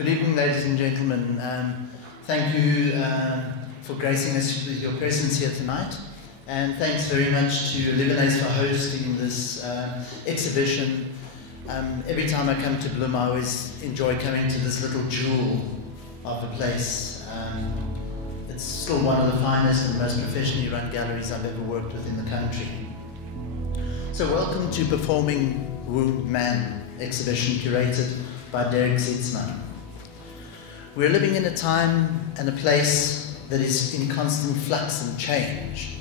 Good evening, ladies and gentlemen. Thank you for gracing us with your presence here tonight. And thanks very much to Oliewenhuis for hosting this exhibition. Every time I come to Bloem, I always enjoy coming to this little jewel of a place. It's still one of the finest and most professionally run galleries I've ever worked with in the country. So welcome to Performing Wu Man exhibition curated by Derek Zietsman. We're living in a time and a place that is in constant flux and change.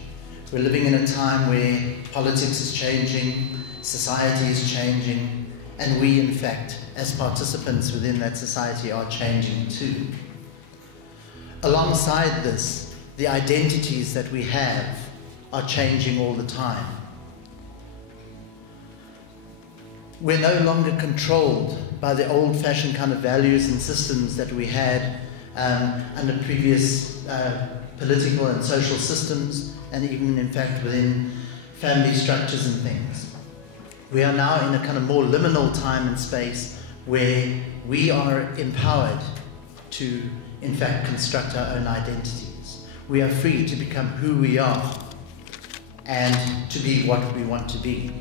We're living in a time where politics is changing, society is changing, and we, in fact, as participants within that society are changing too. Alongside this, the identities that we have are changing all the time. We're no longer controlled by the old-fashioned kind of values and systems that we had under previous political and social systems, and even, in fact, within family structures and things. We are now in a kind of more liminal time and space where we are empowered to, in fact, construct our own identities. We are free to become who we are and to be what we want to be.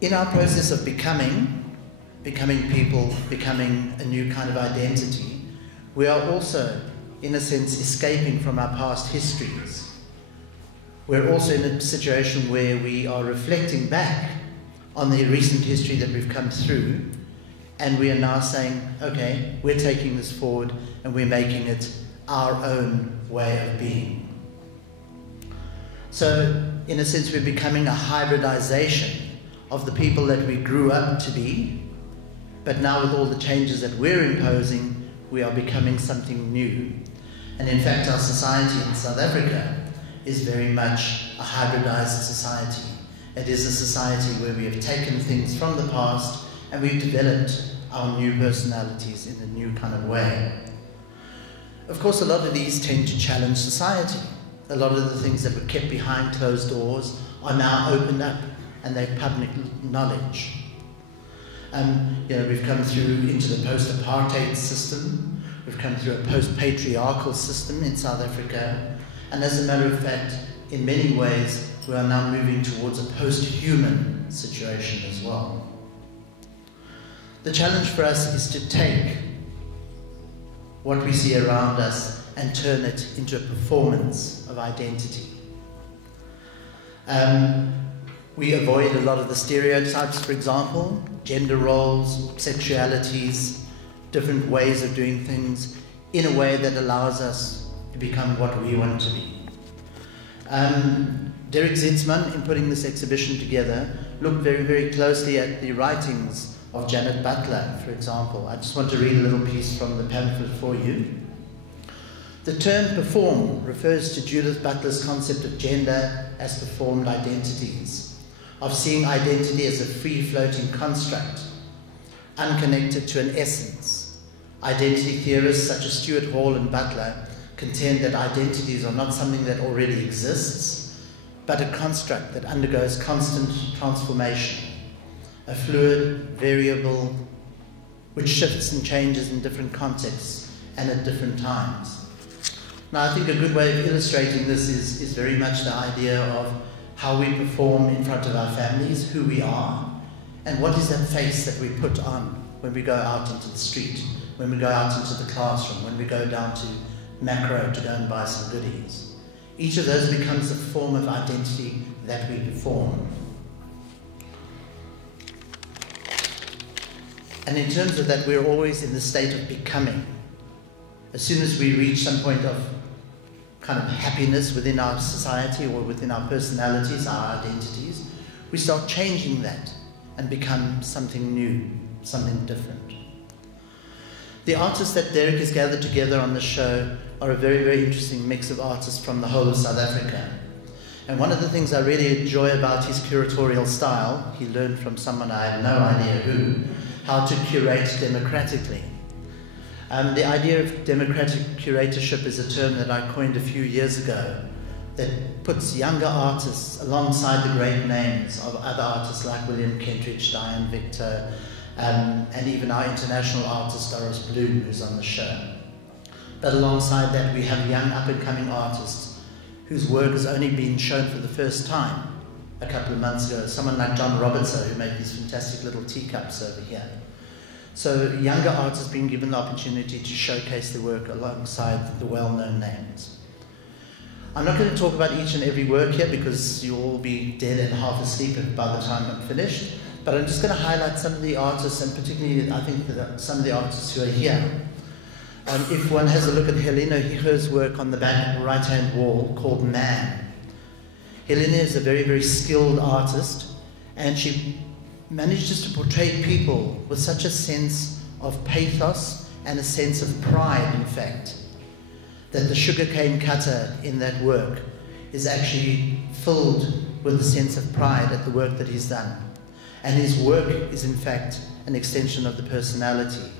In our process of becoming people, becoming a new kind of identity, we are also, in a sense, escaping from our past histories. We're also in a situation where we are reflecting back on the recent history that we've come through, and we are now saying, okay, we're taking this forward and we're making it our own way of being. So, in a sense, we're becoming a hybridization of the people that we grew up to be, but now with all the changes that we're imposing, we are becoming something new. And in fact, our society in South Africa is very much a hybridized society. It is a society where we have taken things from the past and we've developed our new personalities in a new kind of way. Of course, a lot of these tend to challenge society. A lot of the things that were kept behind closed doors are now opened up and they're public knowledge. We've come through into the post-apartheid system, we've come through a post-patriarchal system in South Africa, and as a matter of fact, in many ways, we are now moving towards a post-human situation as well. The challenge for us is to take what we see around us and turn it into a performance of identity. We avoid a lot of the stereotypes, for example, gender roles, sexualities, different ways of doing things, in a way that allows us to become what we want to be. Derek Zietsman, in putting this exhibition together, looked very, very closely at the writings of Judith Butler, for example. I just want to read a little piece from the pamphlet for you. The term perform refers to Judith Butler's concept of gender as performed identities, of seeing identity as a free-floating construct, unconnected to an essence. Identity theorists such as Stuart Hall and Butler contend that identities are not something that already exists, but a construct that undergoes constant transformation, a fluid, variable, which shifts and changes in different contexts and at different times. Now, I think a good way of illustrating this is very much the idea of how we perform in front of our families, who we are, and what is that face that we put on when we go out into the street, when we go out into the classroom, when we go down to Macro to go and buy some goodies. Each of those becomes a form of identity that we perform. And in terms of that, we're always in the state of becoming. As soon as we reach some point of kind of happiness within our society or within our personalities, our identities, we start changing that and become something new, something different. The artists that Derek has gathered together on the show are a very, very interesting mix of artists from the whole of South Africa. And one of the things I really enjoy about his curatorial style, he learned from someone I have no idea who, how to curate democratically. The idea of democratic curatorship is a term that I coined a few years ago that puts younger artists alongside the great names of other artists like William Kentridge, Diane Victor, and even our international artist Doris Bloom, who's on the show. But alongside that, we have young up-and-coming artists whose work has only been shown for the first time a couple of months ago. Someone like John Robertson, who made these fantastic little teacups over here. So younger artists being given the opportunity to showcase their work alongside the well-known names. I'm not going to talk about each and every work here because you'll all be dead and half asleep by the time I'm finished, but I'm just going to highlight some of the artists, and particularly I think some of the artists who are here. If one has a look at Helena Hicho's work on the back right-hand wall called Man. Helena is a very, very skilled artist, and she manages to portray people with such a sense of pathos and a sense of pride, in fact, that the sugarcane cutter in that work is actually filled with a sense of pride at the work that he's done. And his work is, in fact, an extension of the personality,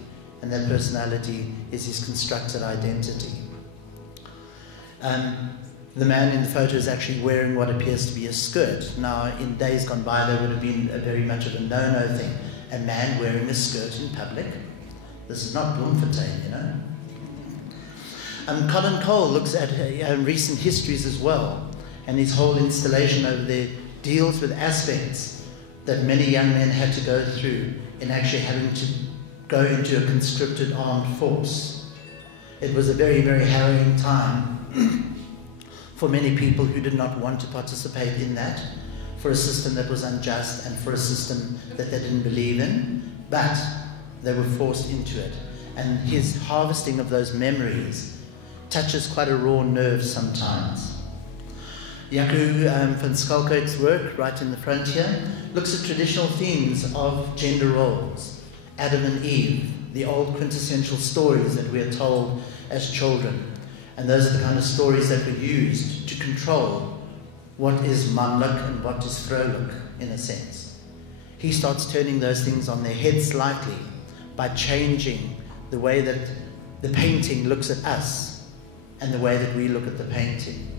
and that personality is his constructed identity. The man in the photo is actually wearing what appears to be a skirt. Now, in days gone by, that would have been very much of a no-no thing. A man wearing a skirt in public. This is not Bloemfontein, you know. Colin Cole looks at recent histories as well, and his whole installation over there deals with aspects that many young men had to go through in actually having to go into a conscripted armed force. It was a very, very harrowing time for many people who did not want to participate in that, for a system that was unjust and for a system that they didn't believe in, but they were forced into it. And his harvesting of those memories touches quite a raw nerve sometimes. Jaco van Schalkwyk's work, right in the front here, looks at traditional themes of gender roles. Adam and Eve, the old quintessential stories that we are told as children. And those are the kind of stories that were used to control what is mannelijk and what is vrouwelijk, in a sense. He starts turning those things on their head slightly by changing the way that the painting looks at us and the way that we look at the painting.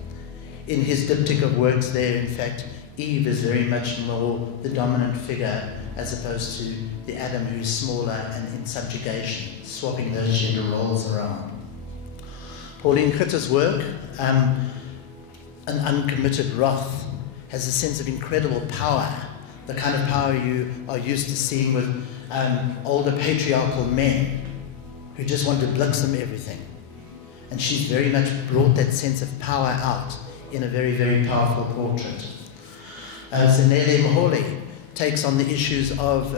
In his diptych of works there, in fact, Eve is very much more the dominant figure as opposed to the Adam who's smaller and in subjugation, swapping those gender roles around. Pauline Gutter's work, An Uncommitted Wrath, has a sense of incredible power, the kind of power you are used to seeing with older patriarchal men who just want to bliksem everything. And she's very much brought that sense of power out in a very, very powerful portrait. Zanele Mahole takes on the issues of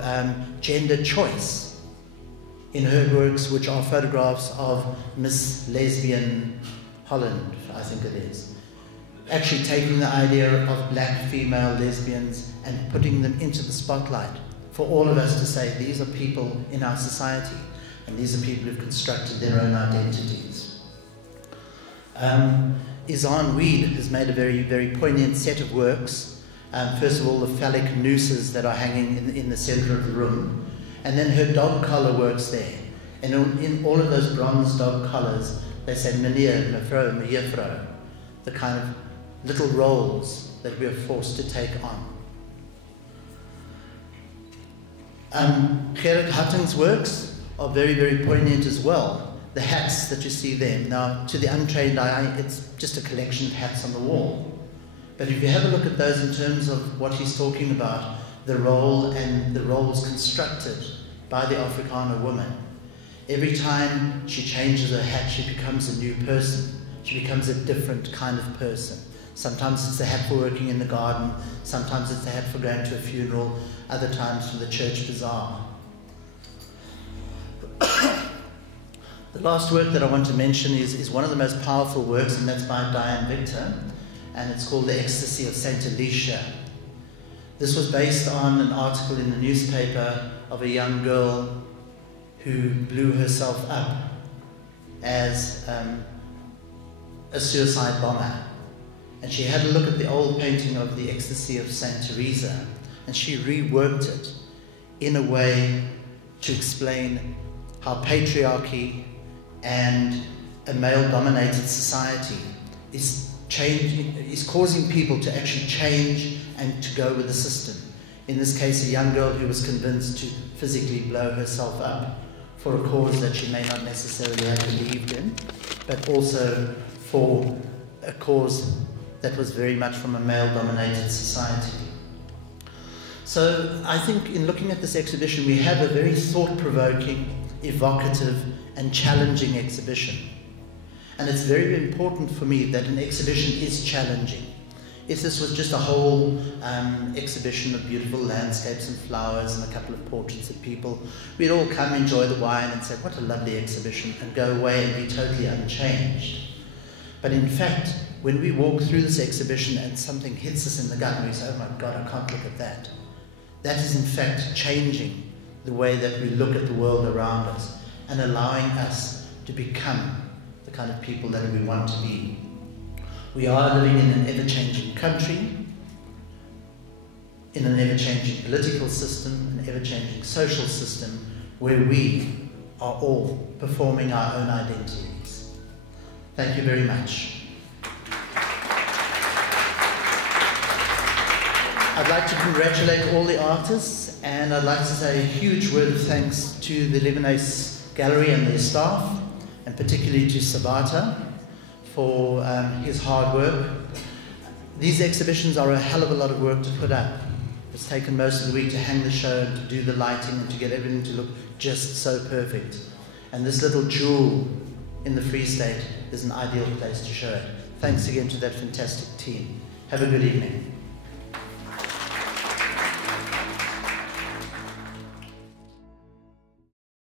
gender choice in her works, which are photographs of Miss Lesbian Holland, I think it is. Actually taking the idea of black female lesbians and putting them into the spotlight for all of us to say, these are people in our society, and these are people who've constructed their own identities. Izan Weed has made a very, very poignant set of works. First of all, the phallic nooses that are hanging in the center of the room. And then her dog collar works there. And in all of those bronze dog collars, they say meneer, mevrouw, mejuffrouw, the kind of little roles that we are forced to take on. Gerrit Hatting's works are very, very poignant as well. The hats that you see there. Now, to the untrained eye, it's just a collection of hats on the wall. But if you have a look at those in terms of what he's talking about, the role and the roles constructed by the Afrikaner woman, every time she changes her hat, she becomes a new person. She becomes a different kind of person. Sometimes it's the hat for working in the garden, sometimes it's the hat for going to a funeral, other times for the church bazaar. The last work that I want to mention is one of the most powerful works, and that's by Diane Victor, and it's called The Ecstasy of Saint Alicia. This was based on an article in the newspaper of a young girl who blew herself up as a suicide bomber. And she had a look at the old painting of The Ecstasy of Saint Teresa, and she reworked it in a way to explain how patriarchy and a male-dominated society is causing people to actually change and to go with the system. In this case, a young girl who was convinced to physically blow herself up for a cause that she may not necessarily have believed in, but also for a cause that was very much from a male-dominated society. So I think in looking at this exhibition, we have a very thought-provoking, evocative, and challenging exhibition. And it's very important for me that an exhibition is challenging. If this was just a whole exhibition of beautiful landscapes and flowers and a couple of portraits of people, we'd all come, enjoy the wine and say, what a lovely exhibition, and go away and be totally unchanged. But in fact, when we walk through this exhibition and something hits us in the gut and we say, oh my God, I can't look at that, that is in fact changing the way that we look at the world around us and allowing us to become the kind of people that we want to be. We are living in an ever-changing country, in an ever-changing political system, an ever-changing social system, where we are all performing our own identities. Thank you very much. I'd like to congratulate all the artists, and I'd like to say a huge word of thanks to the Oliewenhuis Gallery and their staff, and particularly to Sabata for his hard work. These exhibitions are a hell of a lot of work to put up. It's taken most of the week to hang the show, and to do the lighting, and to get everything to look just so perfect. And this little jewel in the Free State is an ideal place to show it. Thanks again to that fantastic team. Have a good evening.